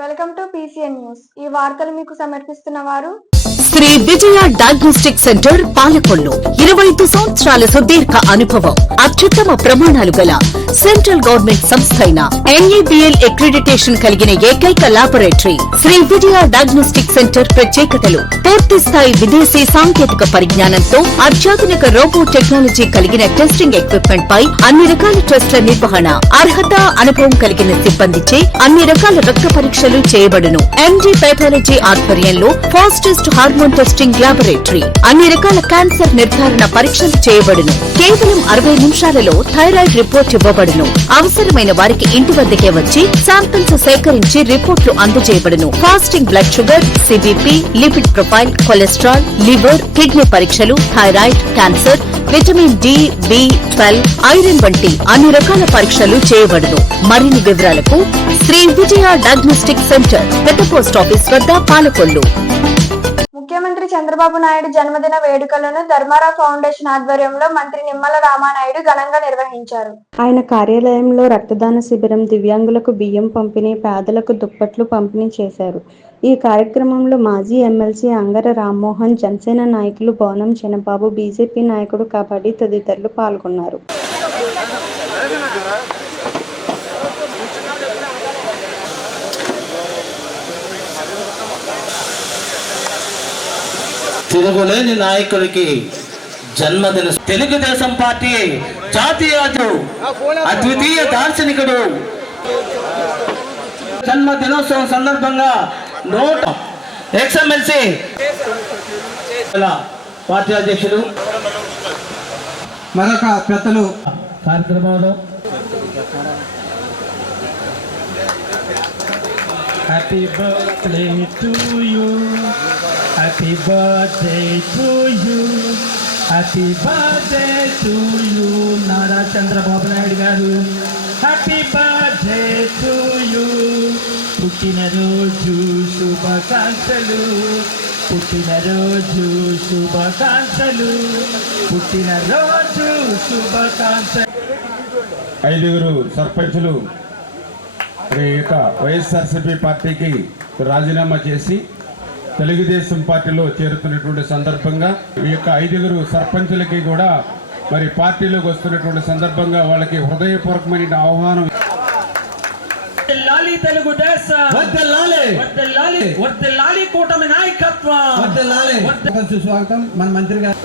Welcome to PCN news. ఈ వార్తలు మీకు సమర్పిస్తున్న వారు శ్రీ విజయ డయాగ్నోస్టిక్ సెంటర్ పాలకొల్లు. 25 సంవత్సరాల సుదీర్ఘ అనుభవం, అత్యుత్తమ ప్రమాణాలు గల సెంట్రల్ గవర్నమెంట్ సంస్థ అయిన NABL అక్రిడిటేషన్ కలిగిన ఏకైక laboratory Shri Vijaya diagnostic centre. ప్రత్యేకతలు: పూర్తి స్థాయి విదేశీ సాంకేతిక పరిజ్ఞానంతో అత్యాధునిక రోబో టెక్నాలజీ కలిగిన టెస్టింగ్ ఎక్విప్మెంట్ పై అన్ని రకాల టెస్టుల నిర్వహణ, అర్హత, అనుభవం కలిగిన సిబ్బందిచే అన్ని రకాల రక్త పరీక్షలు చేయబడును. MD పైథాలజీ ఆధ్వర్యంలో ఫాస్టెస్ట్ హార్మోన్ టెస్టింగ్ లాబొరేటరీ, అన్ని రకాల క్యాన్సర్ నిర్ధారణ పరీక్షలు చేయబడును. కేవలం 60 నిమిషాలలో థైరాయిడ్ రిపోర్ట్ ఇవ్వబడును. అవసరమైన వారికి ఇంటి వద్దకే వచ్చి శాంపిల్స్ సేకరించి రిపోర్టులు అందజేయబడును. Fasting blood sugar, CBP, lipid profile, cholesterol, liver, kidney పరీక్షలు, thyroid, cancer, vitamin D, B12, iron వంటి అన్ని రకాల పరీక్షలు చేయబడును. మరిన్ని వివరాలకు శ్రీ విజయ డయాగ్నోస్టిక్ సెంటర్, పెద్ద పోస్ట్ ఆఫీస్ వద్ద, పాలకొల్లు. ముఖ్యమంత్రి చంద్రబాబు నాయుడు జన్మదిన వేడుకలను ధర్మారావు ఫౌండేషన్ ఆధ్వర్యంలో మంత్రి నిమ్మల రామానాయుడు ఘనంగా నిర్వహించారు. ఆయన కార్యాలయంలో రక్తదాన శిబిరం, దివ్యాంగులకు బియ్యం పంపిణీ, పేదలకు దుప్పట్లు పంపిణీ చేశారు. ఈ కార్యక్రమంలో మాజీ ఎమ్మెల్సీ అంగర రామ్మోహన్, జనసేన నాయకులు బోనం చిన్నబాబు, బీజేపీ నాయకుడు కబడ్డీ తదితరులు పాల్గొన్నారు. తిరుగులేని నాయకుడికి జన్మదిన. తెలుగుదేశం పార్టీ జాతీయ అద్వితీయ దార్శనికుడు జన్మదినోత్సవం సందర్భంగా ఎక్స్ఎమ్మెల్సీ పార్టీ అధ్యక్షుడు మరొక పెద్దలు కార్యక్రమంలో Happy birthday to you. Happy birthday to you. Happy birthday to you. Nara Chandrababu Naidu garu. Happy birthday to you. పుట్టినరోజు శుభాకాంక్షలు, పుట్టినరోజు శుభాకాంక్షలు, పుట్టినరోజు శుభాకాంక్షలు. 5 సర్పంచులు వైఎస్ఆర్సీపీ పార్టీకి రాజీనామా చేసి తెలుగుదేశం పార్టీలో చేరుతున్నటువంటి సందర్భంగా ఈ యొక్క 5 సర్పంచులకి కూడా మరి పార్టీలోకి వస్తున్నటువంటి సందర్భంగా వాళ్ళకి హృదయపూర్వకమైన ఆహ్వానం. కూటమి నాయకత్వం. స్వాగతం. మన మంత్రి గారు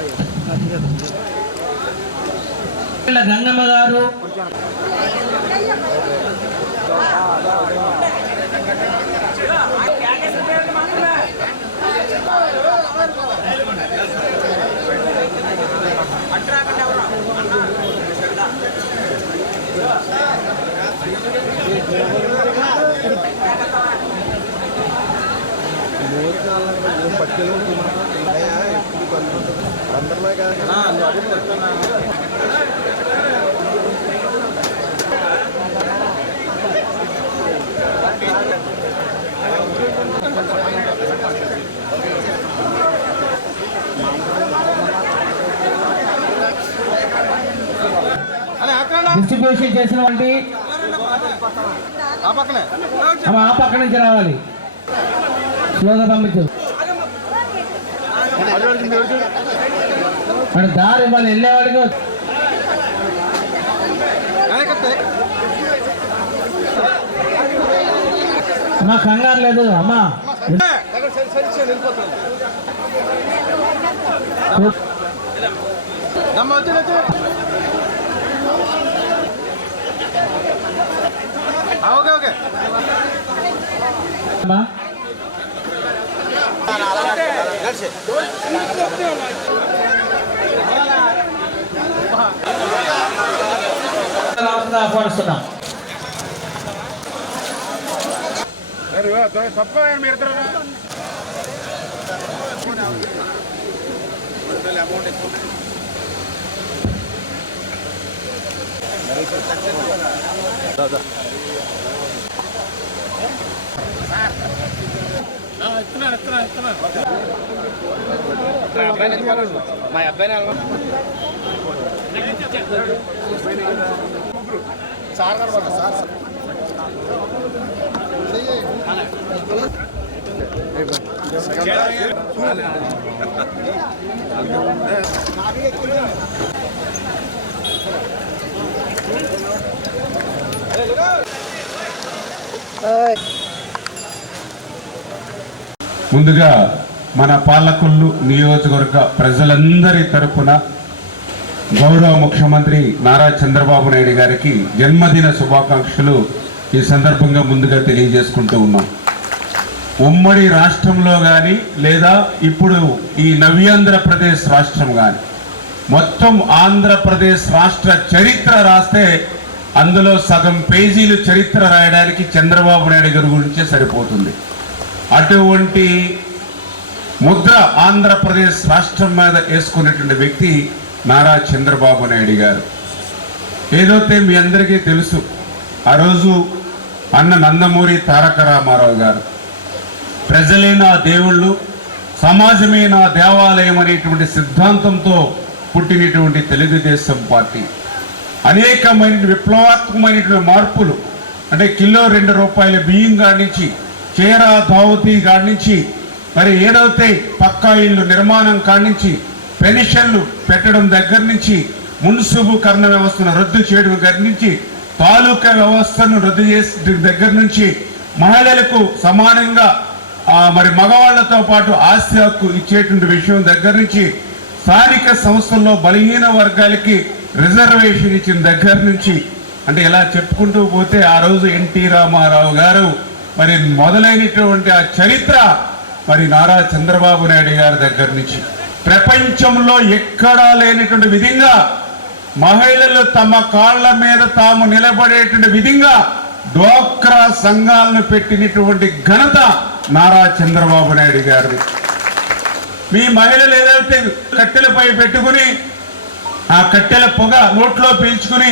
గంగమ్మ గారు, డిస్ట్రిబ్యూషన్ చేసిన వంటి ఆ పక్క నుంచి రావాలి. స్లోగా పంపించు. దారి ఇవ్వాలి వెళ్ళేవాడికి. అమ్మా కంగారు లేదు అమ్మా. ఓకే ఆహ్వానిస్తున్నాం. మా అబ్బాయి సార్ గారు సార్ ముందుగా మన పాలకొల్లు నియోజకవర్గ ప్రజలందరి తరపున గౌరవ ముఖ్యమంత్రి నారా చంద్రబాబు నాయుడు గారికి జన్మదిన శుభాకాంక్షలు ఈ సందర్భంగా ముందుగా తెలియజేసుకుంటూ ఉన్నాం. ఉమ్మడి రాష్ట్రంలో కానీ లేదా ఇప్పుడు ఈ నవ్యాంధ్రప్రదేశ్ రాష్ట్రం కానీ మొత్తం ఆంధ్రప్రదేశ్ రాష్ట్ర చరిత్ర రాస్తే అందులో సగం పేజీలు చరిత్ర రాయడానికి చంద్రబాబు నాయుడు గారి గురించే సరిపోతుంది. అటువంటి ముద్ర ఆంధ్రప్రదేశ్ రాష్ట్రం మీద వేసుకున్నటువంటి వ్యక్తి నారా చంద్రబాబు నాయుడు గారు. ఏదైతే మీ అందరికీ తెలుసు, ఆ రోజు అన్న నందమూరి తారక రామారావు గారు ప్రజలే నా దేవుళ్ళు, సమాజమే నా దేవాలయం అనేటువంటి సిద్ధాంతంతో పుట్టినటువంటి తెలుగుదేశం పార్టీ అనేకమైన విప్లవాత్మకమైనటువంటి మార్పులు, అంటే కిలో 2 రూపాయల బియ్యం కాడి నుంచి, చీర దావతీ కాడి నుంచి, మరి ఏదైతే పక్కా ఇళ్ళు నిర్మాణం కాడి నుంచి, పెన్షన్లు పెట్టడం దగ్గర నుంచి, మున్సిపల్ వ్యవస్థను రద్దు చేయడం దగ్గర నుంచి, తాలూకా వ్యవస్థను రద్దు చేసే దగ్గర నుంచి, మహిళలకు సమానంగా మరి మగవాళ్లతో పాటు ఆస్తి హక్కు ఇచ్చేటువంటి విషయం దగ్గర నుంచి, స్థానిక సంస్థల్లో బలహీన వర్గాలకి రిజర్వేషన్ ఇచ్చిన దగ్గర నుంచి, అంటే ఇలా చెప్పుకుంటూ పోతే ఆ రోజు ఎన్టీ రామారావు గారు మరి మొదలైనటువంటి ఆ చరిత్ర మరి నారా చంద్రబాబు నాయుడు గారి దగ్గర నుంచి ప్రపంచంలో ఎక్కడా లేనటువంటి విధంగా మహిళలు తమ కాళ్ళ మీద తాము నిలబడేటువంటి విధంగా డ్వాక్రా సంఘాలను పెట్టినటువంటి ఘనత నారా చంద్రబాబు నాయుడు గారిది. మీ మహిళలు ఏదైతే కట్టెలపై పెట్టుకుని ఆ కట్టెల పొగ నోట్లో పీల్చుకుని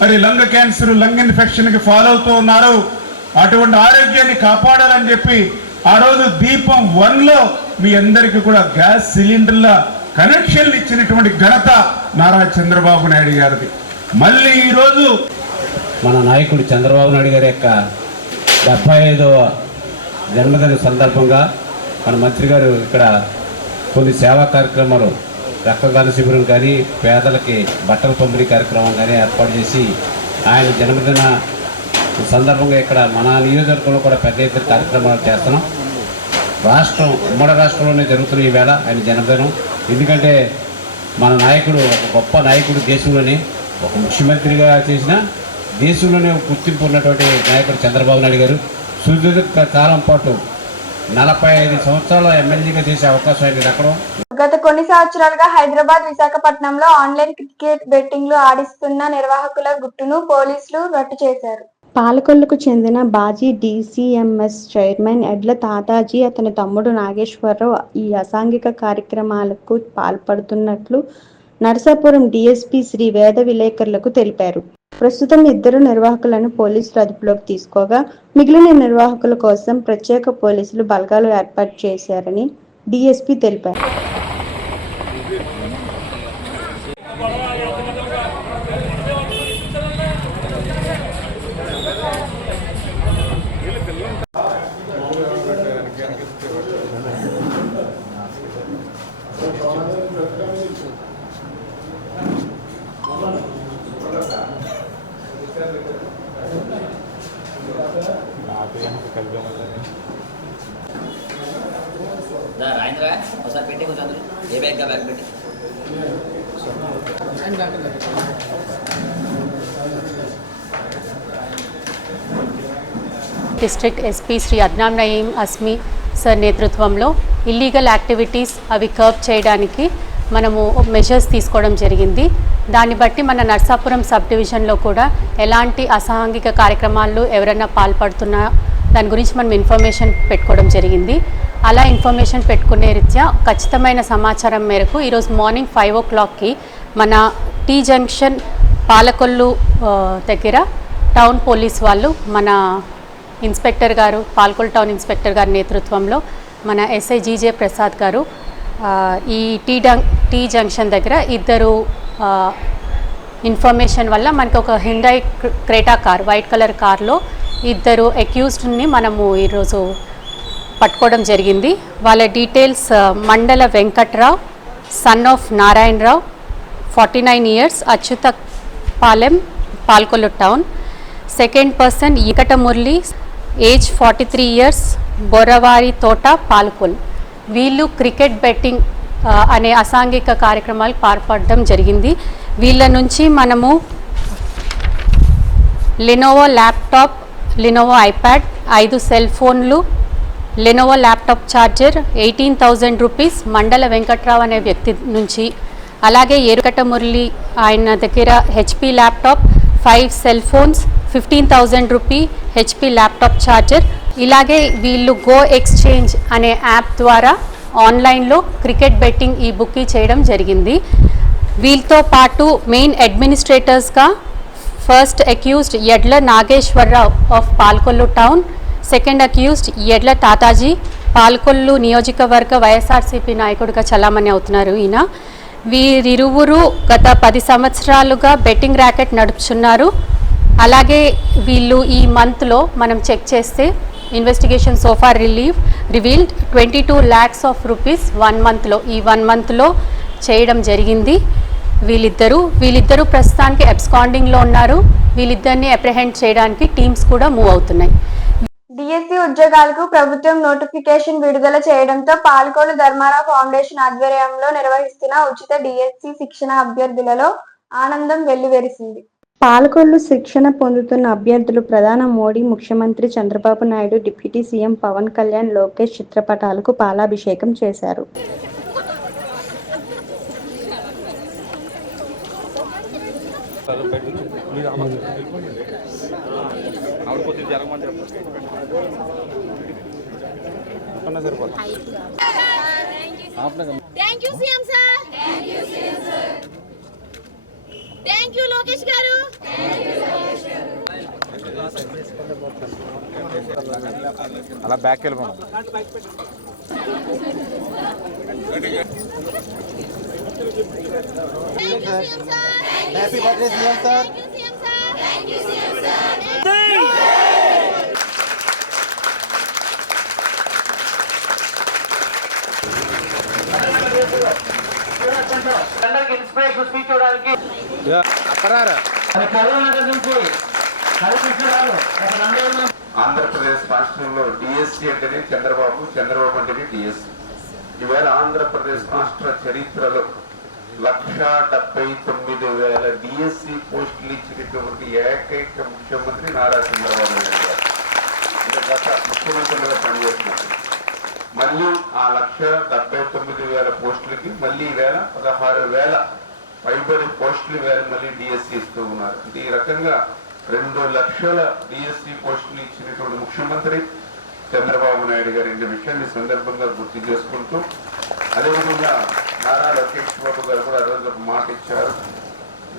మరి లంగ్ క్యాన్సర్, లంగ్ ఇన్ఫెక్షన్కి ఫాలో అవుతూ ఉన్నారు, అటువంటి ఆరోగ్యాన్ని కాపాడాలని చెప్పి ఆ రోజు దీపం 1లో మీ అందరికీ కూడా గ్యాస్ సిలిండర్ల కనెక్షన్లు ఇచ్చినటువంటి ఘనత నారా చంద్రబాబు నాయుడు గారిది. మళ్ళీ ఈరోజు మన నాయకుడు చంద్రబాబు నాయుడు గారి యొక్క 75వ జన్మదిన సందర్భంగా మన మంత్రి గారు ఇక్కడ కొన్ని సేవా కార్యక్రమాలు, రక్తదాన శిబిరం కానీ, పేదలకి బట్టల పంపిణీ కార్యక్రమం కానీ ఏర్పాటు చేసి ఆయన జన్మదిన సందర్భంగా ఇక్కడ మన నియోజకవర్గంలో కూడా పెద్ద ఎత్తున కార్యక్రమాలు చేస్తున్నాం. ఉమ్మడి రాష్ట్రంలోనే జరుగుతున్న ఈ వేళ ఆయన జన్మదినం. ఎందుకంటే మన నాయకుడు ఒక గొప్ప నాయకుడు, దేశంలోనే ఒక ముఖ్యమంత్రిగా చేసిన దేశంలోనే గుర్తింపు ఉన్నటువంటి నాయకుడు చంద్రబాబు నాయుడు గారు సుదీర్ఘ కాలం పాటు 45 సంవత్సరాల ఎమ్మెల్యేగా చేసే అవకాశం ఆయన దక్కడం. గత కొన్ని సంవత్సరాలుగా హైదరాబాద్, విశాఖపట్నంలో ఆన్లైన్ క్రికెట్ బెట్టింగ్లు ఆడిస్తున్న నిర్వాహకుల గుట్టును పోలీసులు రట్టు చేశారు. పాలకొల్లుకు చెందిన బాజీ DCMS చైర్మన్ ఎడ్ల తాతాజీ, అతని తమ్ముడు నాగేశ్వరరావు ఈ అసాంఘిక కార్యక్రమాలకు పాల్పడుతున్నట్లు నరసాపురం DSP శ్రీ వేద విలేకరులకు తెలిపారు. ప్రస్తుతం 2 నిర్వాహకులను పోలీసులు అదుపులోకి తీసుకోగా మిగిలిన నిర్వాహకుల కోసం ప్రత్యేక పోలీసులు బలగాలు ఏర్పాటు చేశారని DSP తెలిపారు. రాయింద్రా ఒకసారి పెట్టి కొంచెం అందరూ ఏ బ్యాగ్ బ్యాగ్ పెట్టి district SP Shri Adnan Naeem Asmi sir నేతృత్వంలో ఇల్లీగల్ యాక్టివిటీస్ అవి కర్బ్ చేయడానికి మనము మెజర్స్ తీసుకోవడం జరిగింది. దాన్ని బట్టి మన నర్సాపురం సబ్ డివిజన్లో కూడా ఎలాంటి అసాంఘిక కార్యక్రమాలు ఎవరైనా పాల్పడుతున్నా దాని గురించి మనం ఇన్ఫర్మేషన్ పెట్టుకోవడం జరిగింది. అలా ఇన్ఫర్మేషన్ పెట్టుకునే రీత్యా ఖచ్చితమైన సమాచారం మేరకు ఈరోజు మార్నింగ్ 5 o'clockకి మన T జంక్షన్ పాలకొల్లు దగ్గర టౌన్ పోలీస్ వాళ్ళు, మన ఇన్స్పెక్టర్ గారు, పాలకొల్లు టౌన్ ఇన్స్పెక్టర్ గారి నేతృత్వంలో మన SI GJ ప్రసాద్ గారు ఈ టీ జంక్షన్ దగ్గర 2 ఇన్ఫర్మేషన్ వల్ల మనకు ఒక Hyundai Creta car, white colour కార్లో 2 అక్యూజ్డ్ని మనము ఈరోజు పట్టుకోవడం జరిగింది. వాళ్ళ details Mandala Venkatrao, son of Narayanarao, 49 years, Achyutapalem, Palakollu town. Second person Ikata Murali, age 43 years, Boravari Thota, Palakol. వీళ్ళు క్రికెట్ బెట్టింగ్ అనే అసాంఘిక కార్యక్రమాలు పాల్పడడం జరిగింది. వీళ్ళ నుంచి మనము Lenovo laptop, Lenovo iPad, 5 cell ఫోన్లు, లెనోవో ల్యాప్టాప్ ఛార్జర్, 18,000 రూపీస్ మండల వెంకట్రావు అనే వ్యక్తి నుంచి, అలాగే ఎరుకట మురళి ఆయన దగ్గర HP laptop, 5 cell phones, 15,000 rupee HP laptop charger. ఇలాగే వీళ్ళు గో ఎక్స్చేంజ్ అనే యాప్ ద్వారా ఆన్లైన్లో క్రికెట్ బెట్టింగ్ ఈ బుక్కి చేయడం జరిగింది. వీళ్ళతో పాటు main అడ్మినిస్ట్రేటర్స్గా first accused Edla Nageswararao of Palakollu town, second accused Edla Tataji, Palakollu నియోజకవర్గ వైఎస్ఆర్సీపీ నాయకుడిగా చలామణి అవుతున్నారు ఈయన. వీరిరువురు గత 10 సంవత్సరాలుగా బెట్టింగ్ ర్యాకెట్ నడుపుతున్నారు. అలాగే వీళ్ళు ఈ మంత్లో మనం చెక్ చేస్తే investigation so far revealed 22 lakhs of rupees 1 monthలో, ఈ 1 monthలో చేయడం జరిగింది. వీళ్ళిద్దరూ ప్రస్తుతానికి అబ్స్కాండింగ్లో ఉన్నారు. వీళ్ళిద్దరిని అప్రిహెండ్ చేయడానికి టీమ్స్ కూడా మూవ్ అవుతున్నాయి. డిఎస్సి ఉద్యోగాలకు ప్రభుత్వం నోటిఫికేషన్ విడుదల చేయడంతో పాల్కొల్లు ధర్మారావు ఫౌండేషన్ ఆధ్వర్యంలో నిర్వహిస్తున్న ఉచిత డిఎస్సి శిక్షణ అభ్యర్థులలో ఆనందం వెల్లివిరిసింది. పాల్కొల్లు శిక్షణ పొందుతున్న అభ్యర్థులు ప్రధాని మోడీ, ముఖ్యమంత్రి చంద్రబాబు నాయుడు, డిప్యూటీ సీఎం పవన్ కళ్యాణ్, లోకేష్ చిత్రపటాలకు పాలాభిషేకం చేశారు. థ్యాంక్ యూ లోకేష్ గారు. అలా బ్యాక్ వెళ్ళిపోయాం. Happy birthday CM sir. Inspiration speech ఇవ్వడానికి ఆంధ్రప్రదేశ్ రాష్ట్రంలో డిఎస్సి అంటేనే చంద్రబాబు, చంద్రబాబు అంటేనే డిఎస్సి. ఈవేళ ఆంధ్రప్రదేశ్ రాష్ట్ర చరిత్రలో 1,79,000 డిఎస్సి పోస్టులు ఇచ్చినటువంటి ఏకైక ముఖ్యమంత్రి నారా చంద్రబాబు నాయుడు గారు. గత ముఖ్యమంత్రులుగా పనిచేస్తున్నారు. మళ్ళీ ఆ 1,79,000 పోస్టులకి మళ్ళీ ఈవేళ 16,000 పైబడి పోస్టులు వేల మళ్ళీ డిఎస్సి ఇస్తూ ఉన్నారు. అంటే ఈ రకంగా 2 లక్షల డిఎస్సి పోస్టులు ఇచ్చినటువంటి ముఖ్యమంత్రి చంద్రబాబు నాయుడు గారి విషయాన్ని సందర్భంగా గుర్తు చేసుకుంటూ, అదేవిధంగా నారా లోకేష్ బాబు గారు కూడా ఆ రోజు ఒక మాట ఇచ్చారు.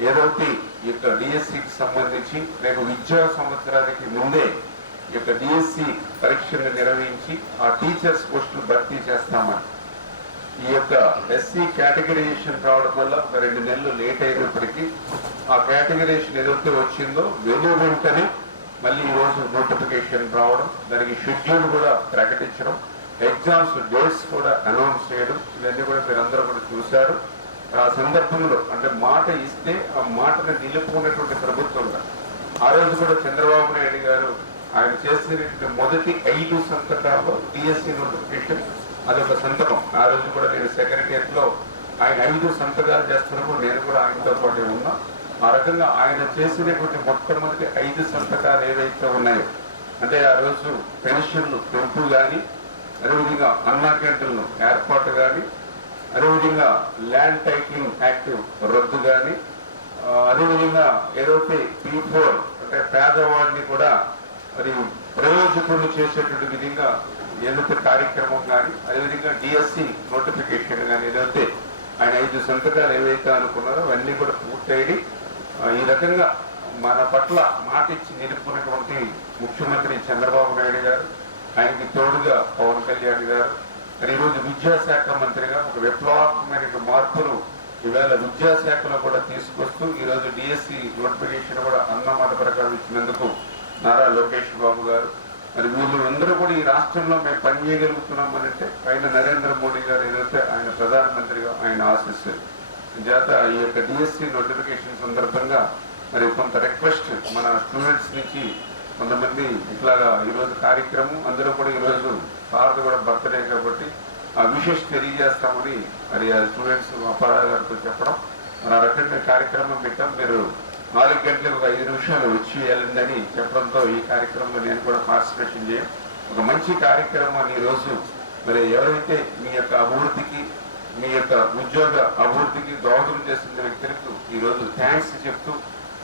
ఏదైతే ఈ యొక్క డిఎస్సికి సంబంధించి రేపు విద్యా సంవత్సరానికి ముందే ఈ యొక్క డిఎస్సి పరీక్షను నిర్వహించి ఆ టీచర్స్ పోస్టులు భర్తీ చేస్తామని. ఈ యొక్క ఎస్సీ కేటగిరైజేషన్ రావడం వల్ల ఒక 2 నెలలు లేట్ అయినప్పటికీ ఆ కేటగిరైజేషన్ ఏదైతే వచ్చిందో వెంటనే మళ్ళీ ఈరోజు నోటిఫికేషన్ రావడం, దానికి షెడ్యూల్ కూడా ప్రకటించడం, ఎగ్జామ్స్ డేట్స్ కూడా అనౌన్స్ చేయడం, ఇవన్నీ కూడా మీరందరూ కూడా చూశారు. ఆ సందర్భంలో అంటే మాట ఇస్తే ఆ మాటను నిలుపుకున్నటువంటి ప్రభుత్వంగా ఆ రోజు కూడా చంద్రబాబు నాయుడు గారు ఆయన చేసినటువంటి మొదటి 5 సంతకాల్లో డిఎస్సి నోటిఫికేషన్ అదొక సంతకం. ఆ రోజు కూడా నేను సెక్రటరియట్ లో ఆయన 5 సంతకాలు చేస్తున్నప్పుడు నేను కూడా ఆయనతో పాటు ఉన్నా. ఆ రకంగా ఆయన చేసినటువంటి మొట్టమొదటి 5 సంతకాలు ఏవైతే ఉన్నాయో అంటే ఆ రోజు పెన్షన్లు పెంపు కానీ, అదేవిధంగా అన్నా క్యాంటీన్లు ఏర్పాటు కానీ, అదేవిధంగా ల్యాండ్ టైటిలింగ్ యాక్ట్ రద్దు కానీ, అదేవిధంగా ఏదైతే P4 అంటే పేదవాడిని కూడా మరి ప్రయోజకులు చేసేటువంటి విధంగా ఏదైతే కార్యక్రమం కానీ, అదేవిధంగా డిఎస్సి నోటిఫికేషన్ కానీ ఏదైతే ఆయన 5 సంతకాలు ఏవైతే అనుకున్నారో అవన్నీ కూడా పూర్తయి ఈ రకంగా మన పట్ల మాట ఇచ్చి నిలుపుకున్నటువంటి ముఖ్యమంత్రి చంద్రబాబు నాయుడు గారు, ఆయనకి తోడుగా పవన్ కళ్యాణ్ గారు, మరి ఈరోజు విద్యాశాఖ మంత్రిగా ఒక విప్లవాత్మకమైన మార్పులు ఈవేళ విద్యాశాఖలో కూడా తీసుకొస్తూ ఈరోజు డిఎస్సి నోటిఫికేషన్ కూడా అన్నమాట ప్రకారం ఇచ్చినందుకు నారా లోకేష్ బాబు గారు, మరి వీళ్ళందరూ కూడా ఈ రాష్ట్రంలో మేము పనిచేయగలుగుతున్నాం అంటే ఆయన నరేంద్ర మోడీ గారు ఏదైతే ఆయన ప్రధానమంత్రిగా ఆయన ఆశిస్తారు చేత ఈ యొక్క డిఎస్సి నోటిఫికేషన్ సందర్భంగా మరి కొంత రిక్వెస్ట్ మన స్టూడెంట్స్ నుంచి కొంతమంది ఇట్లాగా ఈరోజు కార్యక్రమం అందరూ కూడా ఈరోజు సార్ది కూడా బర్త్డే కాబట్టి ఆ విషెస్ తెలియజేస్తామని మరి ఆ స్టూడెంట్స్ అప్పారావు గారితో చెప్పడం మరి ఆ రకంగా కార్యక్రమం పెట్టాం. మీరు 4 గంటలకు ఒక 5 నిమిషాలు వచ్చి వెళ్ళిందని చెప్పడంతో ఈ కార్యక్రమంలో నేను కూడా పార్టిసిపేషన్ చేయం. ఒక మంచి కార్యక్రమాన్ని ఈరోజు మరి ఎవరైతే మీ యొక్క అభివృద్ధికి మీ యొక్క ఉద్యోగ అభివృద్ధికి దోహదం చేస్తున్న వ్యక్తులకు ఈరోజు థ్యాంక్స్ చెప్తూ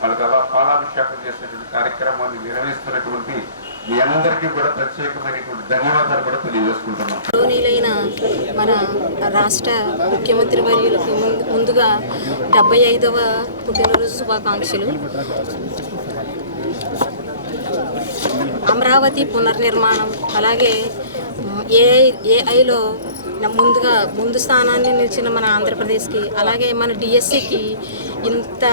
వాళ్ళకి అలా పాలాభిషేకం చేసినటువంటి కార్యక్రమాన్ని నిర్వహిస్తున్నటువంటి మీ అందరికీ కూడా ప్రత్యేకమైనటువంటి ధన్యవాదాలు కూడా తెలియజేసుకుంటున్నాం. గౌరవనీయులైన మన రాష్ట్ర ముఖ్యమంత్రి వర్యులకి ముందుగా 75వ పుట్టినరోజు శుభాకాంక్షలు. అమరావతి పునర్నిర్మాణం అలాగే ఏఐలో ముందు స్థానాన్ని నిలిచిన మన ఆంధ్రప్రదేశ్కి అలాగే మన డిఎస్సికి ఇంత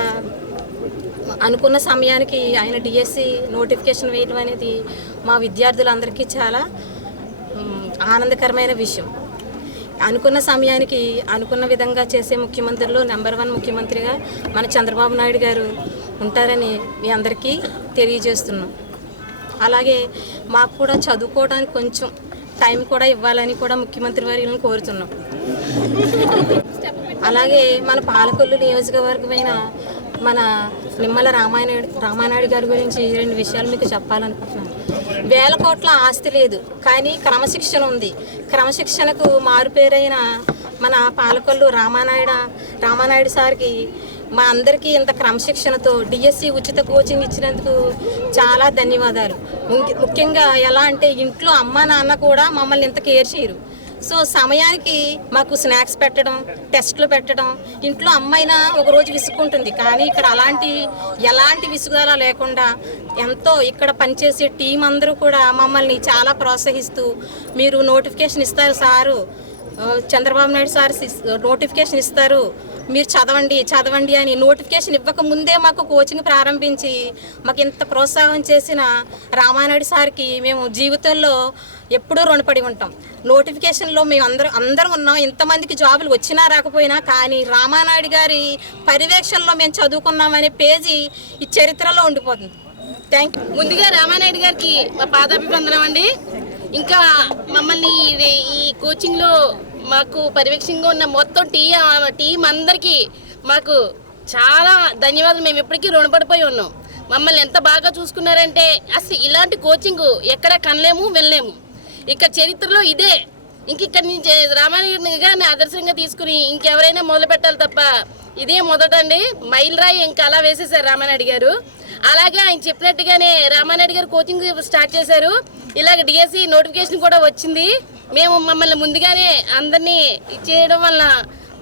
అనుకున్న సమయానికి ఆయన డిఎస్సి నోటిఫికేషన్ వేయడం అనేది మా విద్యార్థులందరికీ చాలా ఆనందకరమైన విషయం. అనుకున్న సమయానికి అనుకున్న విధంగా చేసే ముఖ్యమంత్రిలో నెంబర్ 1 ముఖ్యమంత్రిగా మన చంద్రబాబు నాయుడు గారు ఉంటారని మీ అందరికీ తెలియజేస్తున్నాం. అలాగే మాకు కూడా చదువుకోవడానికి కొంచెం టైం కూడా ఇవ్వాలని కూడా ముఖ్యమంత్రి వారిని కోరుతున్నాం. అలాగే మన పాలకొల్లు నియోజకవర్గమైన మన నిమ్మల రామానాయుడు గారి గురించి 2 విషయాలు మీకు చెప్పాలనుకుంటున్నాను. 1000 కోట్ల ఆస్తి లేదు, కానీ క్రమశిక్షణ ఉంది. క్రమశిక్షణకు మారుపేరైన మన పాలకొల్లు రామానాయుడు సార్కి మా అందరికీ ఇంత క్రమశిక్షణతో డిఎస్సి ఉచిత కోచింగ్ ఇచ్చినందుకు చాలా ధన్యవాదాలు. ముఖ్యంగా ఎలా అంటే ఇంట్లో అమ్మ నాన్న కూడా మమ్మల్ని ఇంత కేర్ చేయరు. సో సమయానికి మాకు స్నాక్స్ పెట్టడం, టెస్టులు పెట్టడం, ఇంట్లో అమ్మైనా ఒకరోజు విసుక్కుంటుంది, కానీ ఇక్కడ ఎలాంటి విసుగుదల లేకుండా ఎంతో ఇక్కడ పనిచేసే టీం అందరూ కూడా మమ్మల్ని చాలా ప్రోత్సహిస్తూ మీరు నోటిఫికేషన్ ఇస్తారు sir, Chandrababu Naidu sir notification ఇస్తారు, మీరు చదవండి అని నోటిఫికేషన్ ఇవ్వక ముందే మాకు కోచింగ్ ప్రారంభించి మాకు ఇంత ప్రోత్సాహం చేసిన రామానాయుడు సార్కి మేము జీవితంలో ఎప్పుడూ రుణపడి ఉంటాం. నోటిఫికేషన్లో మేము అందరం ఉన్నాం, ఇంతమందికి జాబులు వచ్చినా రాకపోయినా, కానీ రామానాయుడు గారి పర్యవేక్షణలో మేము చదువుకున్నామనే పేజీ ఈ చరిత్రలో ఉండిపోతుంది. Thank you. ముందుగా రామానాయుడు గారికి మా పాదాభివందనం అండి. ఇంకా మమ్మల్ని ఈ కోచింగ్లో మాకు పర్యవేక్షణగా ఉన్న మొత్తం టీం అందరికీ మాకు చాలా ధన్యవాదాలు. మేము ఇప్పటికీ రుణపడిపోయి ఉన్నాం. మమ్మల్ని ఎంత బాగా చూసుకున్నారంటే అసలు ఇలాంటి కోచింగ్ ఎక్కడ కనలేము వెళ్ళలేము. ఇక చరిత్రలో ఇదే. ఇక్కడి నుంచి రామానాయుడు గారిని ఆదర్శంగా తీసుకుని ఇంకెవరైనా మొదలు పెట్టాలి తప్ప ఇదే మొదటండి. మైల్ రాయి ఇంకా అలా వేసేసారు రామానాయుడు గారు. అలాగే ఆయన చెప్పినట్టుగానే రామానాయుడు గారు కోచింగ్ స్టార్ట్ చేశారు. ఇలాగ డిఎస్సి నోటిఫికేషన్ కూడా వచ్చింది. మమ్మల్ని ముందుగానే అందరినీ చేయడం వల్ల,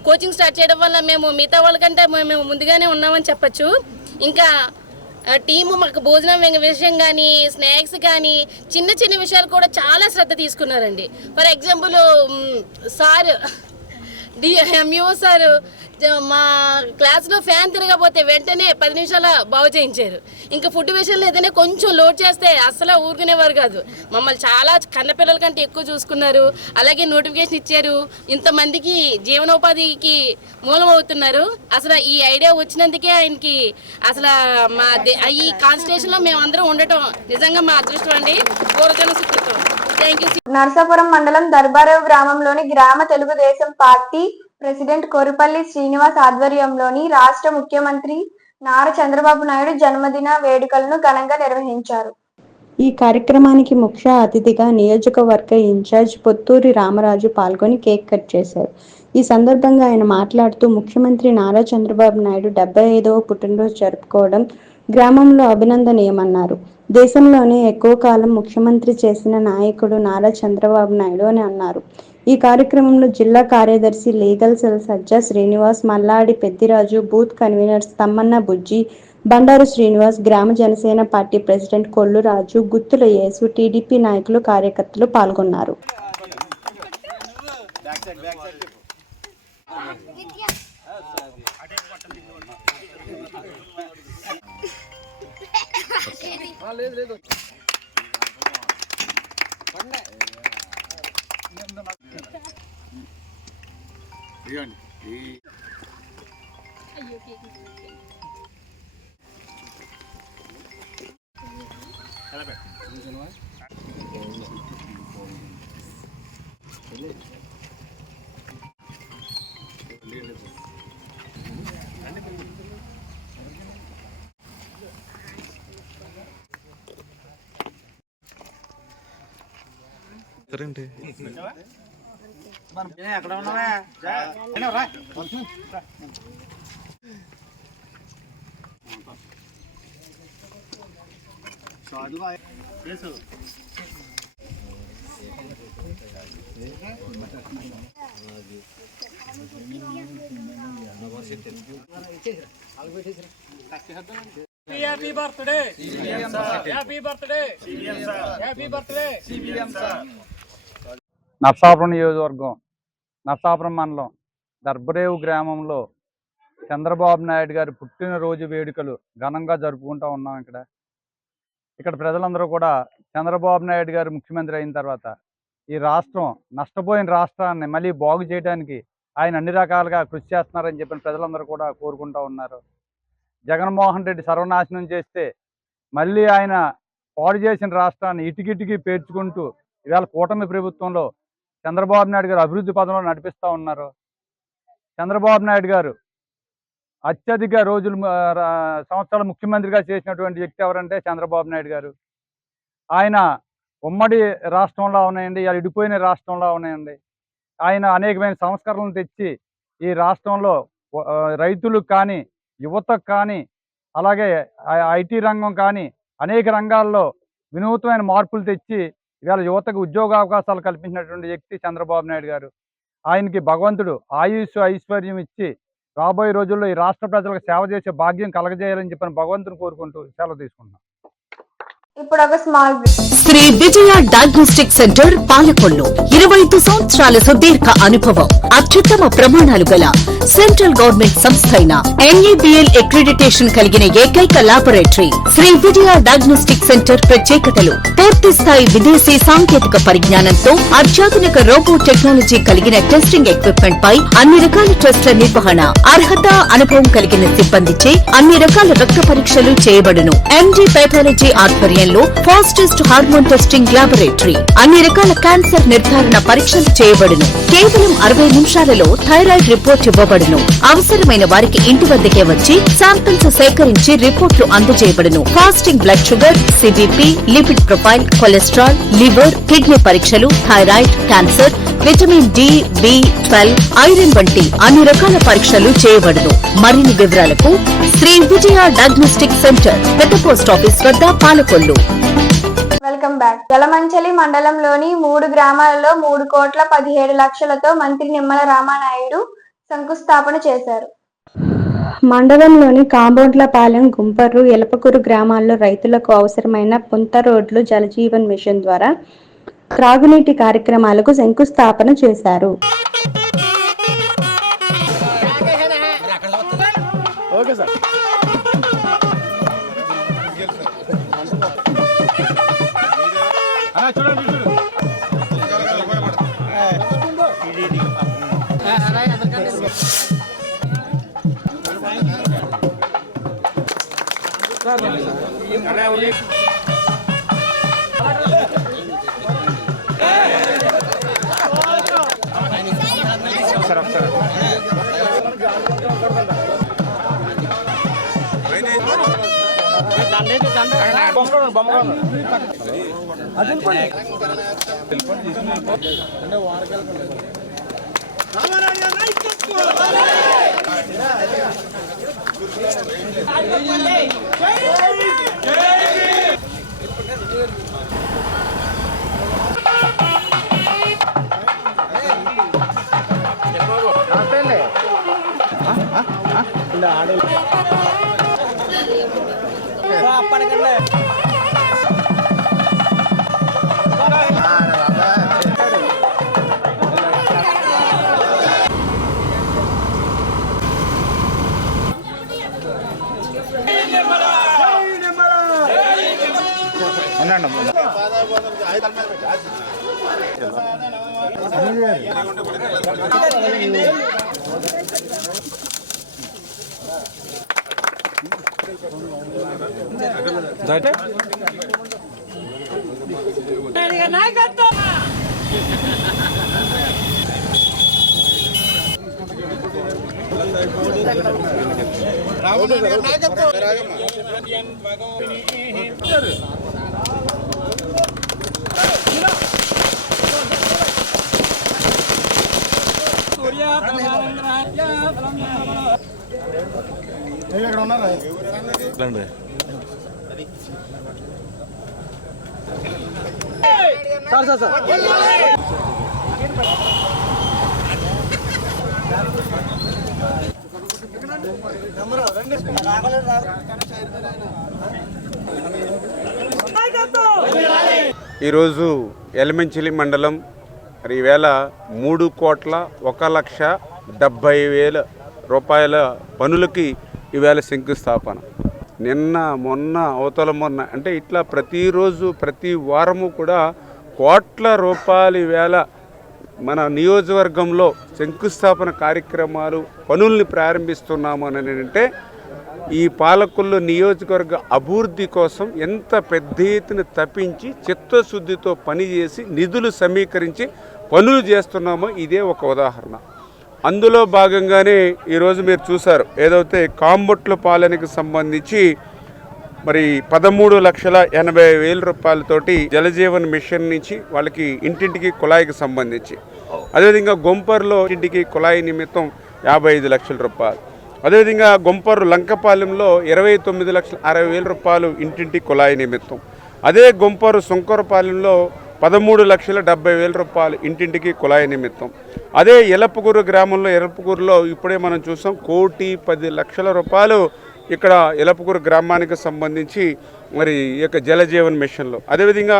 కోచింగ్ స్టార్ట్ చేయడం వల్ల మేము మిగతా వాళ్ళకంటే మేము ముందుగానే ఉన్నామని చెప్పచ్చు. ఇంకా టీము మాకు భోజనం విషయం కానీ, స్నాక్స్ కానీ, చిన్న చిన్న విషయాలు కూడా చాలా శ్రద్ధ తీసుకున్నారండి. For example sir MEO sir మా క్లాస్లో ఫ్యాన్ తిరగకపోతే వెంటనే 10 నిమిషాల బాగు చేయించారు. ఇంకా ఫుడ్ విషయంలో ఏదైనా కొంచెం లోడ్ చేస్తే అసలు ఊరుకునేవారు కాదు. మమ్మల్ని చాలా కన్నపిల్లల కంటే ఎక్కువ చూసుకున్నారు. అలాగే నోటిఫికేషన్ ఇచ్చారు. ఇంతమందికి జీవనోపాధికి మూలం అవుతున్నారు. అసలు ఈ ఐడియా వచ్చినందుకే ఆయనకి అసలు మా ఈ కాన్స్టిట్యూషన్లో మేము అందరం ఉండటం నిజంగా మా అదృష్టం అండి. పూర్వజన సుకృతం. Thank you. నర్సాపురం మండలం దర్బారేవు గ్రామంలోని గ్రామ తెలుగుదేశం పార్టీ ప్రెసిడెంట్ కోరుపల్లి శ్రీనివాస్ ఆధ్వర్యంలోని రాష్ట్ర ముఖ్యమంత్రి నారా చంద్రబాబు నాయుడు జన్మదిన వేడుకలను ఘనంగా నిర్వహించారు. ఈ కార్యక్రమానికి ముఖ్య అతిథిగా నియోజకవర్గ ఇన్ఛార్జ్ పొత్తూరి రామరాజు పాల్గొని కేక్ కట్ చేశారు. ఈ సందర్భంగా ఆయన మాట్లాడుతూ ముఖ్యమంత్రి నారా చంద్రబాబు నాయుడు 75వ పుట్టినరోజు జరుపుకోవడం గ్రామంలో అభినందనీయమన్నారు. దేశంలోనే ఎక్కువ కాలం ముఖ్యమంత్రి చేసిన నాయకుడు నారా చంద్రబాబు నాయుడు అని అన్నారు. ఈ కార్యక్రమంలో జిల్లా కార్యదర్శి లీగల్ సెల్ సజ్జా శ్రీనివాస్, మల్లాడి పెద్దిరాజు, బూత్ కన్వీనర్స్ తమ్మన్న బుజ్జి, బండారు శ్రీనివాస్, గ్రామ జనసేన పార్టీ ప్రెసిడెంట్ కొల్లు రాజు, గుత్తుల యేసు, టీడీపీ నాయకులు, కార్యకర్తలు పాల్గొన్నారు. Happy birthday happy birthday happy birthday. Narsapuram నియోజకవర్గం నర్సాపురం మండలం దర్బరేవు గ్రామంలో చంద్రబాబు నాయుడు గారి పుట్టినరోజు వేడుకలు ఘనంగా జరుపుకుంటూ ఉన్నాం. ఇక్కడ ప్రజలందరూ కూడా చంద్రబాబు నాయుడు గారు ముఖ్యమంత్రి అయిన తర్వాత ఈ రాష్ట్రం నష్టపోయిన రాష్ట్రాన్ని మళ్ళీ బాగు చేయడానికి ఆయన అన్ని రకాలుగా కృషి చేస్తున్నారని చెప్పిన ప్రజలందరూ కూడా కోరుకుంటూ ఉన్నారు. జగన్మోహన్ రెడ్డి సర్వనాశనం చేస్తే మళ్ళీ ఆయన పాడు చేసిన రాష్ట్రాన్ని ఇటుకిటికి పేర్చుకుంటూ ఇవాళ కూటమి ప్రభుత్వంలో చంద్రబాబు నాయుడు గారు అభివృద్ధి పదంలో నడిపిస్తూ ఉన్నారు. చంద్రబాబు నాయుడు గారు అత్యధిక రోజులు సంవత్సరాలు ముఖ్యమంత్రిగా చేసినటువంటి వ్యక్తి ఎవరంటే చంద్రబాబు నాయుడు గారు. ఆయన ఉమ్మడి రాష్ట్రంలో ఉన్నాయండి, ఇలా విడిపోయిన రాష్ట్రంలో ఉన్నాయండి. ఆయన అనేకమైన సంస్కరణలు తెచ్చి ఈ రాష్ట్రంలో రైతులకు కానీ యువతకు కానీ అలాగే ఐటీ రంగం కానీ అనేక రంగాల్లో వినూత్నమైన మార్పులు తెచ్చి ఇవాళ యువతకు ఉద్యోగావకాశాలు కల్పించినటువంటి వ్యక్తి చంద్రబాబు నాయుడు గారు. ఆయనకి భగవంతుడు ఆయుష్ ఐశ్వర్యం ఇచ్చి రాబోయే రోజుల్లో ఈ రాష్ట్ర ప్రజలకు సేవ చేసే భాగ్యం కలగజేయాలని చెప్పిన భగవంతుని కోరుకుంటూ సెలవు తీసుకుంటున్నాం. ఇప్పుడు ఒక small Shri Vijaya diagnostic centre Palakollu 25 సంవత్సరాల సుదీర్ఘ అనుభవం, అత్యుత్తమ ప్రమాణాలు గల సెంట్రల్ గవర్నమెంట్ సంస్థ అయిన NABL అక్రిడిటేషన్ కలిగిన ఏకైక laboratory Shri Vijaya diagnostic centre. ప్రత్యేకతలు: పూర్తి స్థాయి విదేశీ సాంకేతిక పరిజ్ఞానంతో అత్యాధునిక రోబో టెక్నాలజీ కలిగిన టెస్టింగ్ ఎక్విప్మెంట్ పై అన్ని రకాల టెస్టుల నిర్వహణ, అర్హత అనుభవం కలిగిన సిబ్బందిచే అన్ని రకాల రక్త పరీక్షలు చేయబడును. MD పైథాలజీ ఆధ్వర్యంలో ఫాస్టెస్ట్ హార్మోన్ టెస్టింగ్ లాబొరేటరీ, అన్ని రకాల క్యాన్సర్ నిర్ధారణ పరీక్షలు చేయబడును. కేవలం 60 నిమిషాలలో థైరాయిడ్ రిపోర్ట్ ఇవ్వబడును. అవసరమైన వారికి ఇంటి వద్దకే వచ్చి శాంపిల్స్ సేకరించి రిపోర్ట్లు అందజేయబడును. Fasting blood sugar, CBP, lipid profile, cholesterol, liver, kidney పరీక్షలు, thyroid, cancer, vitamin D, B12, iron వంటి అన్ని రకాల పరీక్షలు చేయబడును. మరిన్ని వివరాలకు శ్రీ విజయ డయాగ్నోస్టిక్ సెంటర్, పెద్ద పోస్ట్ ఆఫీస్ వద్ద, పాలకొల్లు. Welcome back. జలమంచలి మండలంలోని 3 గ్రామాలలో 3,17,00,000తో మంత్రి నిమ్మల రామానాయుడు శంకుస్థాపన చేశారు. మండలంలోని కాంబోడ్లపాలెం, గుంపర్రు, ఎలపకూరు గ్రామాల్లో రైతులకు అవసరమైన పుంత రోడ్లు జలజీవన్ మిషన్ ద్వారా త్రాగునీటి కార్యక్రమాలకు శంకుస్థాపన చేశారు. అవునండి ఈరోజు ఎలమంచిలి మండలం మరి ఈవేళ 3,01,70,000 రూపాయల పనులకి ఈవేళ శంకుస్థాపన. నిన్న మొన్న అవతల మొన్న అంటే ఇట్లా ప్రతిరోజు ప్రతి వారము కూడా కోట్ల రూపాయలు ఈవేళ మన నియోజకవర్గంలో శంకుస్థాపన కార్యక్రమాలు పనుల్ని ప్రారంభిస్తున్నాము అని అంటే ఈ పాలకుల్లో నియోజకవర్గ అభివృద్ధి కోసం ఎంత పెద్ద ఎత్తున తప్పించి చిత్తశుద్ధితో పనిచేసి నిధులు సమీకరించి పనులు చేస్తున్నామో ఇదే ఒక ఉదాహరణ. అందులో భాగంగానే ఈరోజు మీరు చూశారు ఏదైతే కాంబొట్ల పాలనకి సంబంధించి మరి 13,80,000 రూపాయలతోటి జలజీవన్ మిషన్ నుంచి వాళ్ళకి ఇంటింటికి కుళాయికి సంబంధించి, అదేవిధంగా గొంపర్లో ఇంటికి కుళాయి నిమిత్తం 55 లక్షల రూపాయలు, అదేవిధంగా గొంపర్రు లంకపాలెంలో 29,60,000 రూపాయలు ఇంటింటి కుళాయి నిమిత్తం, అదే గొంపర్రు సుంకరపాలెంలో 13,70,000 రూపాయలు ఇంటింటికి కుళాయి నిమిత్తం, అదే ఎలపకూరు గ్రామంలో ఎలపకూరులో ఇప్పుడే మనం చూసాం 1,10,00,000 రూపాయలు ఇక్కడ ఎలపకూరు గ్రామానికి సంబంధించి మరి ఈ యొక్క జలజీవన్ మిషన్లో, అదేవిధంగా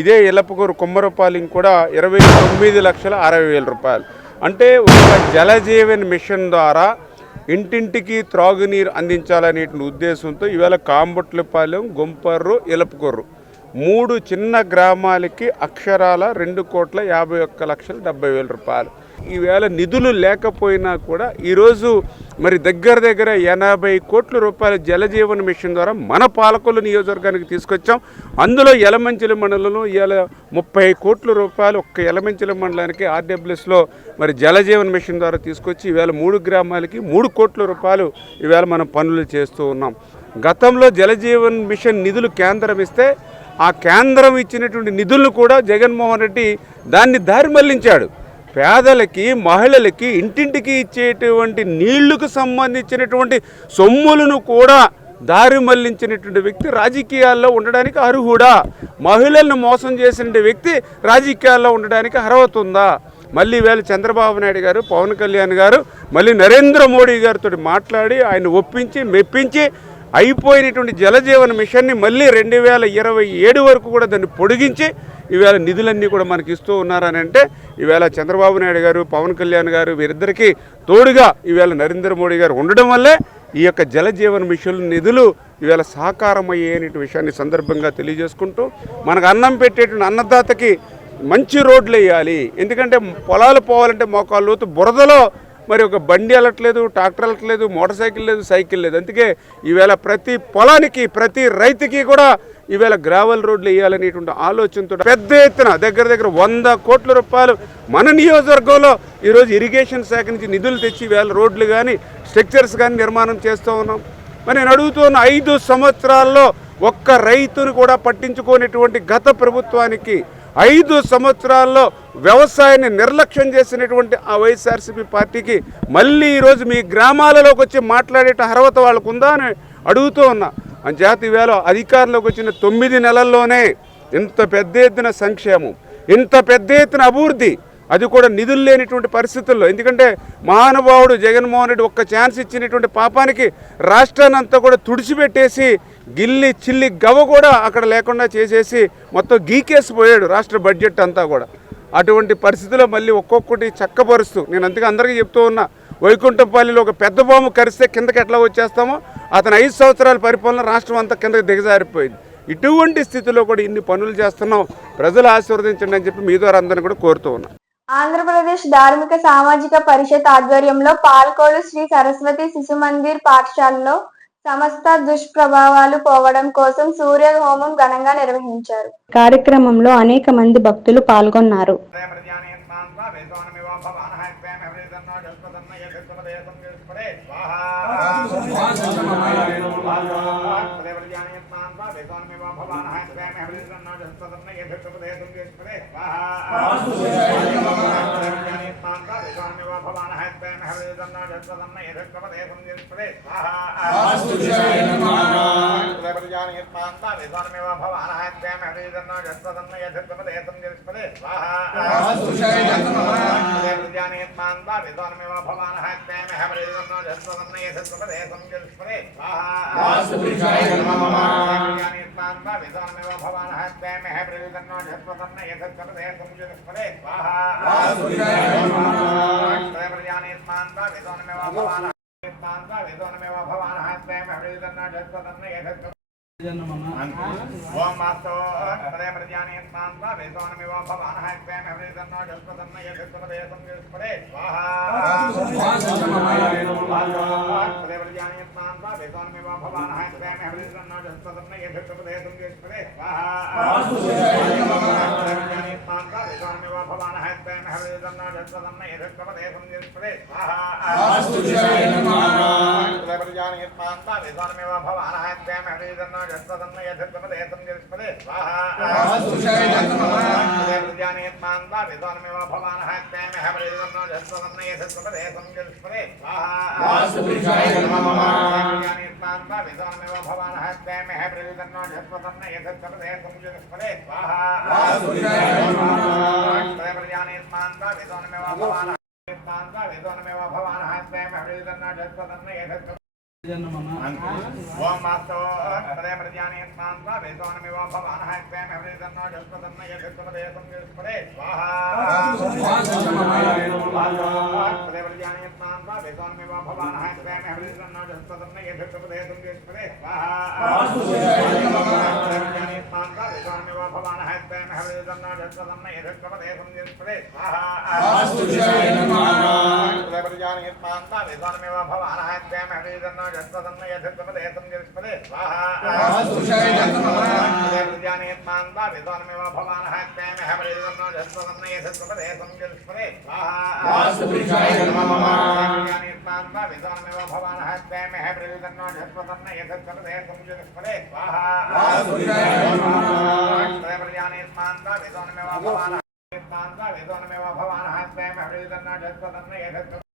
ఇదే ఎలపకూరు కుమ్మరపాలెం కూడా 29,60,000 రూపాయలు. అంటే ఒక జలజీవన్ మిషన్ ద్వారా ఇంటింటికి త్రాగునీరు అందించాలనే ఉద్దేశంతో ఈవేళ కాంబొట్లపాలెం, గొంపర్రు, ఎలపకూరు 3 చిన్న గ్రామాలకి అక్షరాల 2,51,70,000 రూపాయలు. ఈవేళ నిధులు లేకపోయినా కూడా ఈరోజు మరి దగ్గర 80 కోట్ల రూపాయల జలజీవన్ మిషన్ ద్వారా మన పాలకొల్లు నియోజకవర్గానికి తీసుకొచ్చాం. అందులో యలమంచిలి మండలంలో ఇవాళ 30 కోట్ల రూపాయలు ఒక్క యలమంచిలి మండలానికి ఆర్డబ్ల్యూఎస్లో మరి జలజీవన్ మిషన్ ద్వారా తీసుకొచ్చి ఈవేళ 3 గ్రామాలకి 3 కోట్ల రూపాయలు ఈవేళ మనం పనులు చేస్తూ ఉన్నాం. గతంలో జలజీవన్ మిషన్ నిధులు కేంద్రం ఇస్తే ఆ కేంద్రం ఇచ్చినటువంటి నిధులను కూడా జగన్మోహన్ రెడ్డి దాన్ని దారి మళ్లించాడు. పేదలకి, మహిళలకి ఇంటింటికి ఇచ్చేటువంటి నీళ్లకు సంబంధించినటువంటి సొమ్ములను కూడా దారి మళ్లించినటువంటి వ్యక్తి రాజకీయాల్లో ఉండడానికి అర్హుడా? మహిళలను మోసం చేసిన వ్యక్తి రాజకీయాల్లో ఉండడానికి అర్హత ఉందా? మళ్ళీ వేళ చంద్రబాబు నాయుడు గారు, పవన్ కళ్యాణ్ గారు మళ్ళీ నరేంద్ర మోడీ గారితో మాట్లాడి ఆయన ఒప్పించి మెప్పించి అయిపోయినటువంటి జలజీవన్ మిషన్ని మళ్ళీ 2027 వరకు కూడా దాన్ని పొడిగించి ఈవేళ నిధులన్నీ కూడా మనకి ఇస్తూ ఉన్నారని అంటే ఈవేళ చంద్రబాబు నాయుడు గారు, పవన్ కళ్యాణ్ గారు వీరిద్దరికీ తోడుగా ఈవేళ నరేంద్ర మోడీ గారు ఉండడం వల్లే ఈ యొక్క జలజీవన్ మిషన్ నిధులు ఈవేళ సాకారమయ్యే విషయాన్ని సందర్భంగా తెలియజేసుకుంటూ మనకు అన్నం పెట్టేటువంటి అన్నదాతకి మంచి రోడ్లు వేయాలి. ఎందుకంటే పొలాలు పోవాలంటే మోకాళ్ళ లోతు బురదలో మరి ఒక బండి వెళ్ళట్లేదు, ట్రాక్టర్ వెళ్ళట్లేదు, మోటార్ సైకిల్ లేదు, సైకిల్ లేదు. అందుకే ఈవేళ ప్రతి పొలానికి, ప్రతి రైతుకి కూడా ఈవేళ గ్రావెల్ రోడ్లు వేయాలనేటువంటి ఆలోచనతో పెద్ద ఎత్తున దగ్గర 100 కోట్ల రూపాయలు మన నియోజకవర్గంలో ఈరోజు ఇరిగేషన్ శాఖ నుంచి నిధులు తెచ్చి ఈవేళ రోడ్లు కానీ స్ట్రక్చర్స్ కానీ నిర్మాణం చేస్తూ ఉన్నాం. మరి నేను అడుగుతున్న 5 సంవత్సరాల్లో ఒక్క రైతును కూడా పట్టించుకోనటువంటి గత ప్రభుత్వానికి 5 సంవత్సరాల్లో వ్యవసాయాన్ని నిర్లక్ష్యం చేసినటువంటి ఆ వైఎస్ఆర్సీపీ పార్టీకి మళ్ళీ ఈరోజు మీ గ్రామాలలోకి వచ్చి మాట్లాడే అర్హత వాళ్ళకు ఉందా అని అడుగుతూ ఉన్నా. అంచేత ఈవేళ అధికారంలోకి వచ్చిన 9 నెలల్లోనే ఇంత పెద్ద ఎత్తున సంక్షేమం, ఇంత పెద్ద ఎత్తున అభివృద్ధి, అది కూడా నిధులు లేనిటువంటి పరిస్థితుల్లో. ఎందుకంటే మహానుభావుడు జగన్మోహన్ రెడ్డి ఒక్క ఛాన్స్ ఇచ్చినటువంటి పాపానికి రాష్ట్రాన్ని అంతా కూడా తుడిచిపెట్టేసి గిల్లి చిల్లి గవ కూడా అక్కడ లేకుండా చేసేసి మొత్తం గీకేసిపోయాడు రాష్ట్ర బడ్జెట్ అంతా కూడా. అటువంటి పరిస్థితుల్లో మళ్ళీ ఒక్కొక్కటి చక్కపరుస్తూ నేను అందుకే అందరికీ చెప్తూ ఉన్నా, వైకుంఠంపల్లిలో ఒక పెద్ద బాంబు కరిస్తే కిందకి ఎట్లా వచ్చేస్తామో అతను 5 సంవత్సరాల పరిపాలన రాష్ట్రం అంతా కిందకి దిగజారిపోయింది. ఇటువంటి స్థితిలో కూడా ఇన్ని పనులు చేస్తున్నాం, ప్రజలు ఆశీర్వదించండి అని చెప్పి మీ ద్వారా అందరినీ కూడా కోరుతూ ఉన్నాం. ఆంధ్రప్రదేశ్ ధార్మిక సామాజిక పరిషత్ ఆధ్వర్యంలో పాల్కోలు శ్రీ సరస్వతి శిశు మందిర్ పాఠశాలలో సమస్త దుష్ప్రభావాలు పోవడం కోసం సూర్య హోమం ఘనంగా నిర్వహించారు. కార్యక్రమంలో అనేక మంది భక్తులు పాల్గొన్నారు.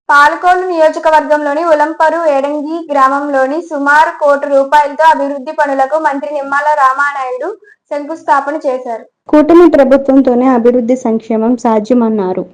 పాలకోలు నియోజకవర్గంలోని ఉలంపరు ఎడంగి గ్రామంలోని సుమారు 1 కోటి రూపాయలతో అభివృద్ధి పనులకు మంత్రి నిమ్మల రామానాయుడు శంకుస్థాపన చేశారు. కూటమి ప్రభుత్వంతోనే అభివృద్ధి సంక్షేమం సాధ్యమన్నారు.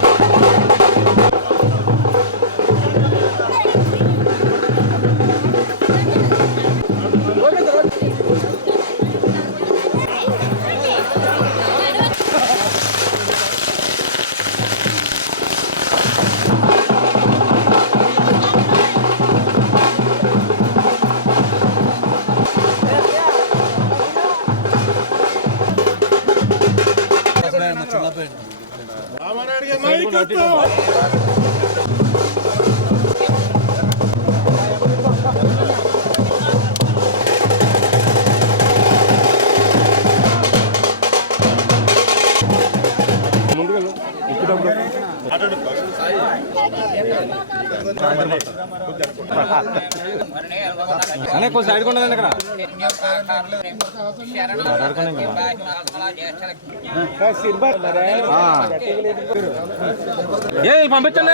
పంపించండి.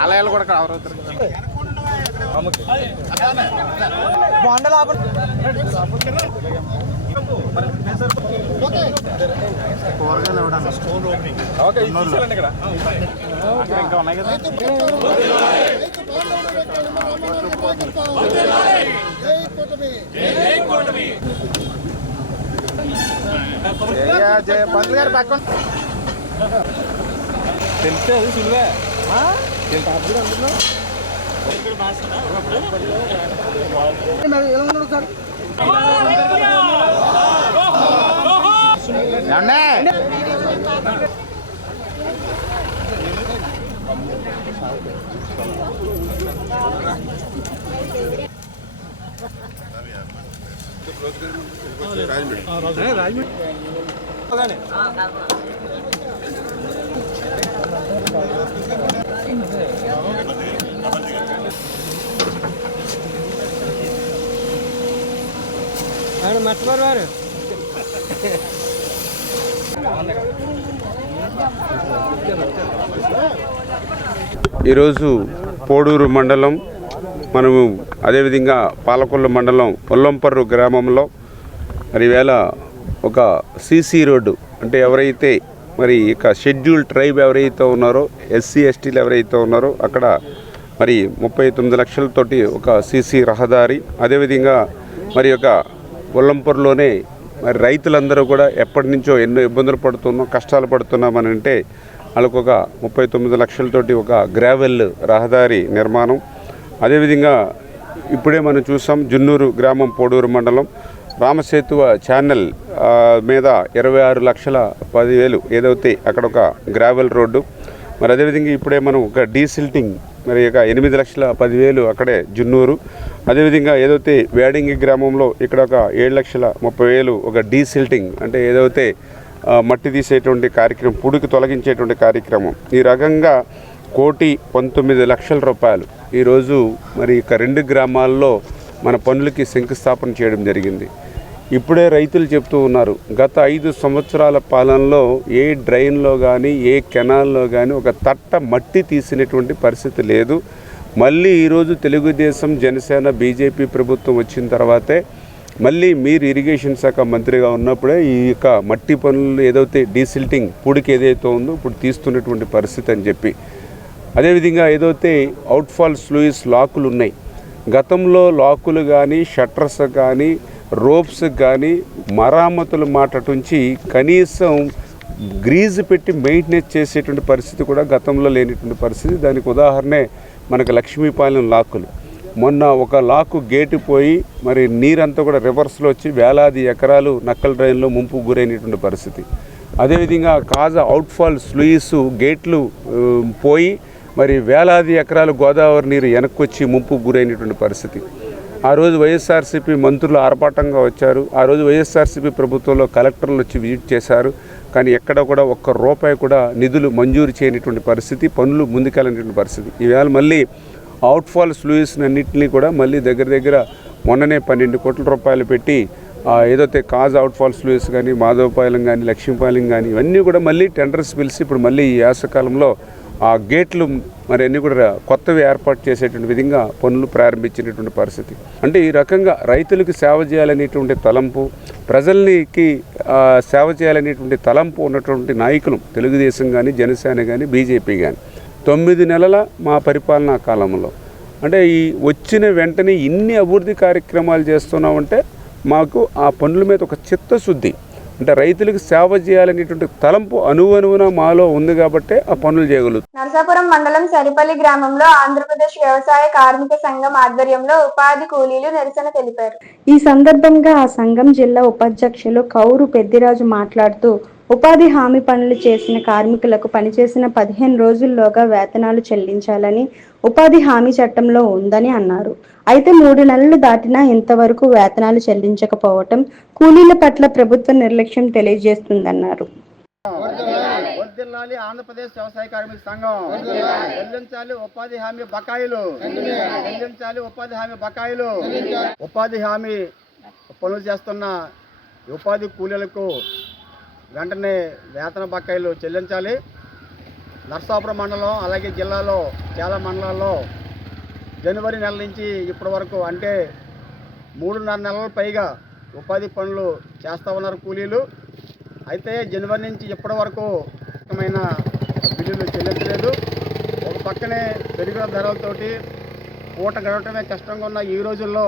ఆలయాలు కూడా కవర్ అవుతారు. తెలిస్తే అది సులువే మర్చిపోరు ఈరోజు పోడూరు మండలం మనము అదేవిధంగా పాలకొల్లు మండలం ఒల్లంపర్రు గ్రామంలో మరి ఈవేళ ఒక సీసీ రోడ్డు అంటే ఎవరైతే మరి ఇక షెడ్యూల్ ట్రైబ్ ఎవరైతే ఉన్నారో ఎస్సీ ఎస్టీలు ఎవరైతే ఉన్నారో అక్కడ మరి 39 లక్షలతోటి ఒక సీసీ రహదారి అదేవిధంగా మరి ఒక ఒల్లంపూర్లోనే మరి రైతులందరూ కూడా ఎప్పటి నుంచో ఎన్నో ఇబ్బందులు పడుతున్నాం కష్టాలు పడుతున్నామని అంటే వాళ్ళకు ఒక 39 లక్షలతోటి ఒక గ్రావెల్ రహదారి నిర్మాణం అదేవిధంగా ఇప్పుడే మనం చూసాం జున్నూరు గ్రామం పోడూరు మండలం రామసేతువ ఛానల్ మీద 26,10,000 ఏదైతే అక్కడ ఒక గ్రావెల్ రోడ్డు మరి అదేవిధంగా ఇప్పుడే మనం ఒక డీసిల్టింగ్ మరి ఒక 8,10,000 అక్కడే జున్నూరు అదేవిధంగా ఏదైతే వేడింగి గ్రామంలో ఇక్కడ ఒక 7,30,000 ఒక డీసిల్టింగ్ అంటే ఏదైతే మట్టి తీసేటువంటి కార్యక్రమం పుడికి తొలగించేటువంటి కార్యక్రమం ఈ రకంగా 1,19,00,000 రూపాయలు ఈరోజు మరి ఇక 2 గ్రామాల్లో మన పనులకి శంకుస్థాపన చేయడం జరిగింది. ఇప్పుడే రైతులు చెప్తూ ఉన్నారు గత 5 సంవత్సరాల పాలనలో ఏ డ్రైన్లో కానీ ఏ కెనాల్లో కానీ ఒక తట్ట మట్టి తీసినటువంటి పరిస్థితి లేదు. మళ్ళీ ఈరోజు తెలుగుదేశం జనసేన బీజేపీ ప్రభుత్వం వచ్చిన తర్వాతే మళ్ళీ మీరు ఇరిగేషన్ శాఖ మంత్రిగా ఉన్నప్పుడే ఈ యొక్క మట్టి పనులు ఏదైతే డీసిల్టింగ్ పూడికి ఏదైతే ఉందో ఇప్పుడు తీస్తున్నటువంటి పరిస్థితి అని చెప్పి అదేవిధంగా ఏదైతే అవుట్ఫాల్ స్లూయిస్ లాకులు ఉన్నాయి గతంలో లాకులు కానీ షట్టర్స్ కానీ రోప్స్ కానీ మరామతుల మాటటుంచి కనీసం గ్రీజ్ పెట్టి మెయింటెనెన్స్ చేసేటువంటి పరిస్థితి కూడా గతంలో లేనిటువంటి పరిస్థితి. దానికి ఉదాహరణే మనకు లక్ష్మీపాలెం లాకులు. మొన్న ఒక లాకు గేటు పోయి మరి నీరంతా కూడా రివర్స్లో వచ్చి వేలాది ఎకరాలు నక్కల డ్రైన్లో ముంపు గురైనటువంటి పరిస్థితి. అదేవిధంగా కాజా అవుట్ఫాల్ స్లూయిస్ గేట్లు పోయి మరి వేలాది ఎకరాలు గోదావరి నీరు వెనక్కొచ్చి ముంపు గురైనటువంటి పరిస్థితి. ఆ రోజు వైఎస్ఆర్సీపీ మంత్రులు ఆర్భాటంగా వచ్చారు. ఆ రోజు వైఎస్ఆర్సీపీ ప్రభుత్వంలో కలెక్టర్లు వచ్చి విజిట్ చేశారు. కానీ ఎక్కడ కూడా ఒక్క రూపాయి కూడా నిధులు మంజూరు చేయనటువంటి పరిస్థితి, పనులు ముందుకెళ్ళినటువంటి పరిస్థితి. ఈవేళ మళ్ళీ అవుట్ఫాల్ స్లూయిస్ అన్నింటినీ కూడా మళ్ళీ దగ్గర మొన్ననే 12 కోట్ల రూపాయలు పెట్టి ఏదైతే కాజ్ అవుట్ఫాల్ స్లూయిస్ కానీ మాధవపాలెం కానీ లక్ష్మీపాలెం కానీ ఇవన్నీ కూడా మళ్ళీ టెండర్స్ పిలిచి ఇప్పుడు మళ్ళీ ఈ యాసకాలంలో ఆ గేట్లు మరి అన్నీ కూడా కొత్తవి ఏర్పాటు చేసేటువంటి విధంగా పనులు ప్రారంభించినటువంటి పరిస్థితి. అంటే ఈ రకంగా రైతులకు సేవ చేయాలనేటువంటి తలంపు, ప్రజలకి సేవ చేయాలనేటువంటి తలంపు ఉన్నటువంటి నాయకులు తెలుగుదేశం కానీ జనసేన కానీ బీజేపీ కానీ 9 నెలల మా పరిపాలనా కాలంలో అంటే ఈ వచ్చిన వెంటనే ఇన్ని అభివృద్ధి కార్యక్రమాలు చేస్తున్నామంటే మాకు ఆ పనుల మీద ఒక చిత్తశుద్ధి అంటే రైతులకు సేవ చేయాలనేటువంటి తలంపు అనువనువున మాలో ఉంది కాబట్టి ఆ పనులు చేయగలుగుతాం. నరసాపురం మండలం సరిపల్లి గ్రామంలో ఆంధ్రప్రదేశ్ వ్యవసాయ కార్మిక సంఘం ఆధ్వర్యంలో ఉపాధి కూలీలు నిరసన తెలిపారు. ఈ సందర్భంగా ఆ సంఘం జిల్లా ఉపాధ్యక్షులు కౌరు పెద్దిరాజు మాట్లాడుతూ ఉపాధి హామీ పనులు చేసిన కార్మికులకు పనిచేసిన 15 రోజుల్లోగా వేతనాలు చెల్లించాలని ఉపాధి హామీ చట్టంలో ఉందని అన్నారు. అయితే 3 నెలలు దాటినా ఇంతవరకు వేతనాలు చెల్లించకపోవటం కూలీల పట్ల ప్రభుత్వ నిర్లక్ష్యం తెలియజేస్తుందన్నారు. ఆంధ్రప్రదేశ్ వ్యవసాయ కార్మిక సంఘం చెల్లించాలి ఉపాధి హామీ బకాయిలు, చెల్లించాలి ఉపాధి హామీ బకాయిలు. ఉపాధి హామీ పనులు చేస్తున్న ఉపాధి కూలీలకు వెంటనే వేతన బకాయిలు చెల్లించాలి. నరసాపురం మండలం అలాగే జిల్లాలో చాలా మండలాల్లో జనవరి నెల నుంచి ఇప్పటి వరకు అంటే 3.5 నెలల పైగా ఉపాధి పనులు చేస్తూ ఉన్నారు కూలీలు. అయితే జనవరి నుంచి ఇప్పటి వరకు రకమైన బిల్లులు చెల్లించలేదు. ఒక పక్కనే పెరిగిన ధరలతోటి పూట గడవటమే కష్టంగా ఉన్న ఈ రోజుల్లో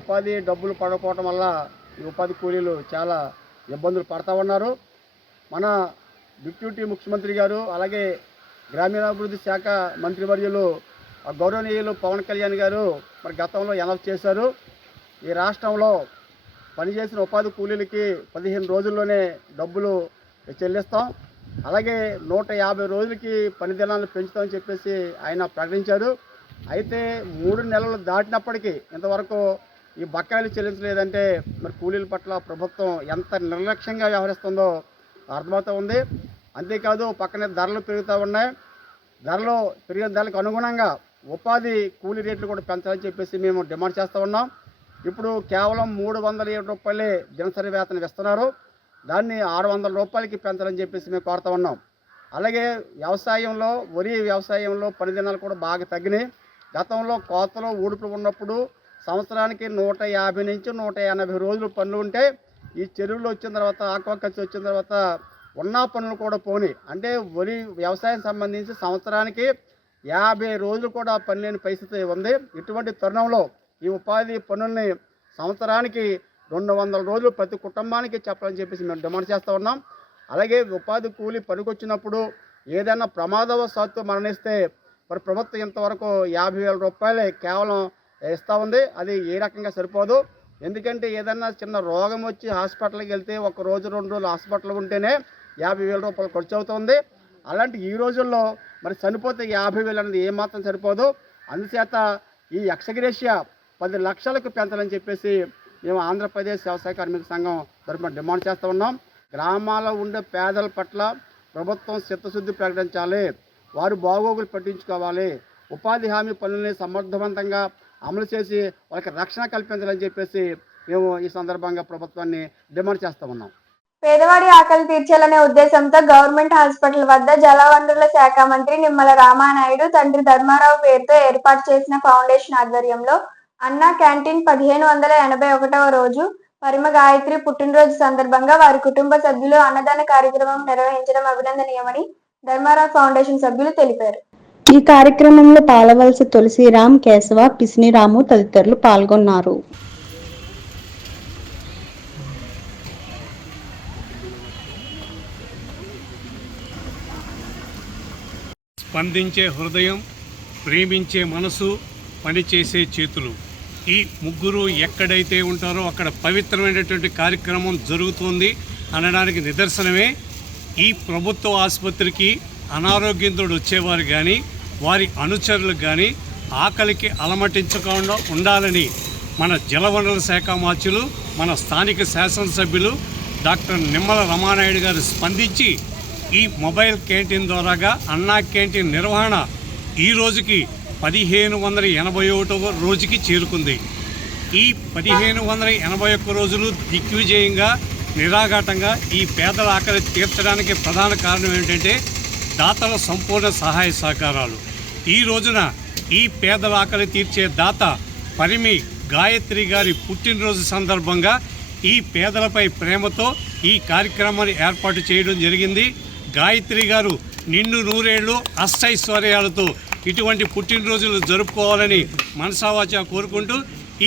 ఉపాధి డబ్బులు పడకపోవటం వల్ల ఈ ఉపాధి కూలీలు చాలా ఇబ్బందులు పడతా ఉన్నారు. మన డిప్యూటీ ముఖ్యమంత్రి గారు అలాగే గ్రామీణాభివృద్ధి శాఖ మంత్రివర్యులు గౌరవనీయులు పవన్ కళ్యాణ్ గారు మరి గతంలో అనౌన్స్ చేశారు, ఈ రాష్ట్రంలో పనిచేసిన ఉపాధి కూలీలకి 15 రోజుల్లోనే డబ్బులు చెల్లిస్తాం, అలాగే 150 రోజులకి పని దినాలను పెంచుతామని చెప్పేసి ఆయన ప్రకటించారు. అయితే 3 నెలలు దాటినప్పటికీ ఇంతవరకు ఈ బకాయిలు చెల్లించలేదంటే మరి కూలీల పట్ల ప్రభుత్వం ఎంత నిర్లక్ష్యంగా వ్యవహరిస్తుందో అర్థమవుతూ ఉంది. అంతేకాదు పక్కనే ధరలు పెరుగుతూ ఉన్నాయి. ధరలు పెరిగిన ధరలకు అనుగుణంగా ఉపాధి కూలీ రేట్లు కూడా పెంచాలని చెప్పేసి మేము డిమాండ్ చేస్తూ ఉన్నాం. ఇప్పుడు కేవలం 307 రూపాయలే దినసరి వేతనం ఇస్తున్నారు, దాన్ని 600 రూపాయలకి పెంచాలని చెప్పేసి మేము కోరుతూ ఉన్నాం. అలాగే వ్యవసాయంలో వరి వ్యవసాయంలో పని దినాలు కూడా బాగా తగ్గినాయి. గతంలో కోతలో ఊడుపులు ఉన్నప్పుడు సంవత్సరానికి 150 నుంచి 180 రోజులు పనులు ఉంటే ఈ చెరువులు వచ్చిన తర్వాత ఆక్వాకల్చర్ వచ్చిన తర్వాత ఉన్న పనులు కూడా పోని అంటే వరి వ్యవసాయం సంబంధించి సంవత్సరానికి 50 రోజులు కూడా పని లేని పరిస్థితి ఉంది. ఇటువంటి తరుణంలో ఈ ఉపాధి పనుల్ని సంవత్సరానికి 200 రోజులు ప్రతి కుటుంబానికి చెప్పాలని చెప్పేసి మేము డిమాండ్ చేస్తూ ఉన్నాం. అలాగే ఉపాధి కూలీ పనికొచ్చినప్పుడు ఏదైనా ప్రమాదవశాత్తు మరణిస్తే మరి ప్రభుత్వం ఇంతవరకు 50,000 రూపాయలే కేవలం ఇస్తూ ఉంది. అది ఏ రకంగా సరిపోదు. ఎందుకంటే ఏదైనా చిన్న రోగం వచ్చి హాస్పిటల్కి వెళ్తే 1 రోజు 2 రోజులు హాస్పిటల్ ఉంటేనే 50,000 రూపాయలు ఖర్చు అవుతుంది. అలాంటి ఈ రోజుల్లో మరి చనిపోతే 50,000 అనేది ఏమాత్రం సరిపోదు. అందుచేత ఈ ఎక్స్గ్రేషియా 10 లక్షలకు పెంచాలని చెప్పేసి మేము ఆంధ్రప్రదేశ్ వ్యవసాయ కార్మిక సంఘం తరఫున డిమాండ్ చేస్తూ ఉన్నాం. గ్రామాల్లో ఉండే పేదల పట్ల ప్రభుత్వం చిత్తశుద్ధి ప్రకటించాలి, వారు బాగోగులు పట్టించుకోవాలి, ఉపాధి హామీ పనుల్ని సమర్థవంతంగా అమలు చేసి వాళ్ళకి రక్షణ కల్పించాలని చెప్పేసి మేము ఈ సందర్భంగా ప్రభుత్వాన్ని డిమాండ్ చేస్తూ ఉన్నాం. పేదవాడి ఆకలి తీర్చాలనే ఉద్దేశంతో గవర్నమెంట్ హాస్పిటల్ వద్ద జలవనరుల శాఖ మంత్రి నిమ్మల రామానాయుడు తండ్రి ధర్మారావు పేరుతో ఏర్పాటు చేసిన ఫౌండేషన్ ఆధ్వర్యంలో అన్నా క్యాంటీన్ 1581వ రోజు పరిమ గాయత్రి పుట్టినరోజు సందర్భంగా వారి కుటుంబ సభ్యులు అన్నదాన కార్యక్రమం నిర్వహించడం అభినందనీయమని ధర్మారావు ఫౌండేషన్ సభ్యులు తెలిపారు. ఈ కార్యక్రమంలో పాలవలసి తులసిరామ్, కేశవ, పిసినిరాము తదితరులు పాల్గొన్నారు. స్పందించే హృదయం, ప్రేమించే మనసు, పనిచేసే చేతులు, ఈ ముగ్గురు ఎక్కడైతే ఉంటారో అక్కడ పవిత్రమైనటువంటి కార్యక్రమం జరుగుతుంది అనడానికి నిదర్శనమే ఈ ప్రభుత్వ ఆసుపత్రికి అనారోగ్యంతో వచ్చేవారు కానీ వారి అనుచరులు కానీ ఆకలికి అలమటించకుండా ఉండాలని మన జలవనరుల శాఖ మార్చులు, మన స్థానిక శాసనసభ్యులు డాక్టర్ నిమ్మల రామానాయుడు గారు స్పందించి ఈ మొబైల్ క్యాంటీన్ ద్వారాగా అన్నా క్యాంటీన్ నిర్వహణ ఈ రోజుకి 1581వ రోజుకి చేరుకుంది. ఈ 1581 రోజులు దిగ్విజయంగా నిరాఘాటంగా ఈ పేదల ఆకలి తీర్చడానికి ప్రధాన కారణం ఏంటంటే దాతల సంపూర్ణ సహాయ సహకారాలు. ఈ రోజున ఈ పేదల ఆకలి తీర్చే దాత పరిమి గాయత్రి గారి పుట్టినరోజు సందర్భంగా ఈ పేదలపై ప్రేమతో ఈ కార్యక్రమాన్ని ఏర్పాటు చేయడం జరిగింది. గాయత్రి గారు నిండు నూరేళ్లు అష్టైశ్వర్యాలతో ఇటువంటి పుట్టినరోజులు జరుపుకోవాలని మనసావాచ కోరుకుంటూ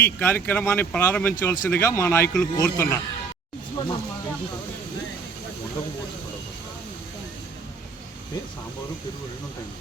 ఈ కార్యక్రమాన్ని ప్రారంభించవలసిందిగా మా నాయకులు కోరుతున్నారు. సాంబారు పెరుగు రెండు ఉంటాయి.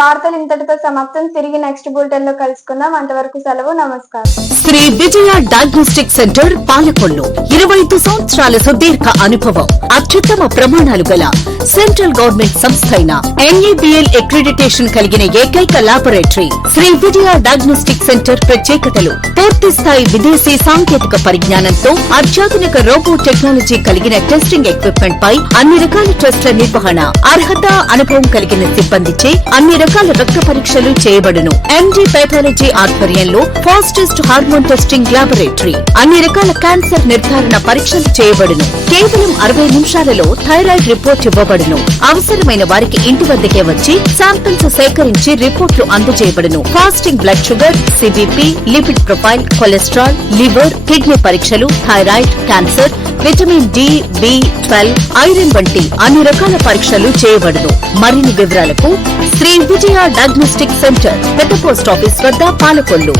వార్తలు ఇంతటితో సమాప్తం. తిరిగి నెక్స్ట్ బులెటిన్ లో కలుసుకుందాం. అంతవరకు సెలవు. నమస్కారం. శ్రీ విజయ డయాగ్నోస్టిక్ సెంటర్ పాలకొల్లు 25 సంవత్సరాల సుదీర్ఘ అనుభవం, అత్యుత్తమ ప్రమాణాలు గల సెంట్రల్ గవర్నమెంట్ సంస్థ అయిన NABL అక్రిడిటేషన్ కలిగిన ఏకైక laboratory Shri Vijaya diagnostic centre ప్రత్యేకతలు: పూర్తి స్థాయి విదేశీ సాంకేతిక పరిజ్ఞానంతో అత్యాధునిక రోబో టెక్నాలజీ కలిగిన టెస్టింగ్ ఎక్విప్మెంట్ పై అన్ని రకాల టెస్టుల నిర్వహణ, అర్హత అనుభవం కలిగిన సిబ్బందిచే అన్ని రకాల రక్త పరీక్షలు చేయబడును. MD పైథాలజీ ఆధ్వర్యంలో ఫాస్టెస్ట్ హార్మోన్ టెస్టింగ్ లాబొరేటరీ, అన్ని రకాల క్యాన్సర్ నిర్ధారణ పరీక్షలు చేయబడును. కేవలం 60 నిమిషాలలో థైరాయిడ్ రిపోర్ట్ ఇవ్వబడును. అవసరమైన వారికి ఇంటి వద్దకే వచ్చి శాంపిల్స్ సేకరించి రిపోర్ట్లు అందజేయబడును. Fasting blood sugar, CBP, lipid profile, cholesterol, liver, kidney పరీక్షలు, thyroid, cancer, vitamin D, B12, iron వంటి అన్ని రకాల పరీక్షలు చేయబడును. మరిన్ని వివరాలకు శ్రీ విజయ డయాగ్నోస్టిక్ సెంటర్, పెద్ద పోస్ట్ ఆఫీస్ వద్ద, పాలకొల్లు.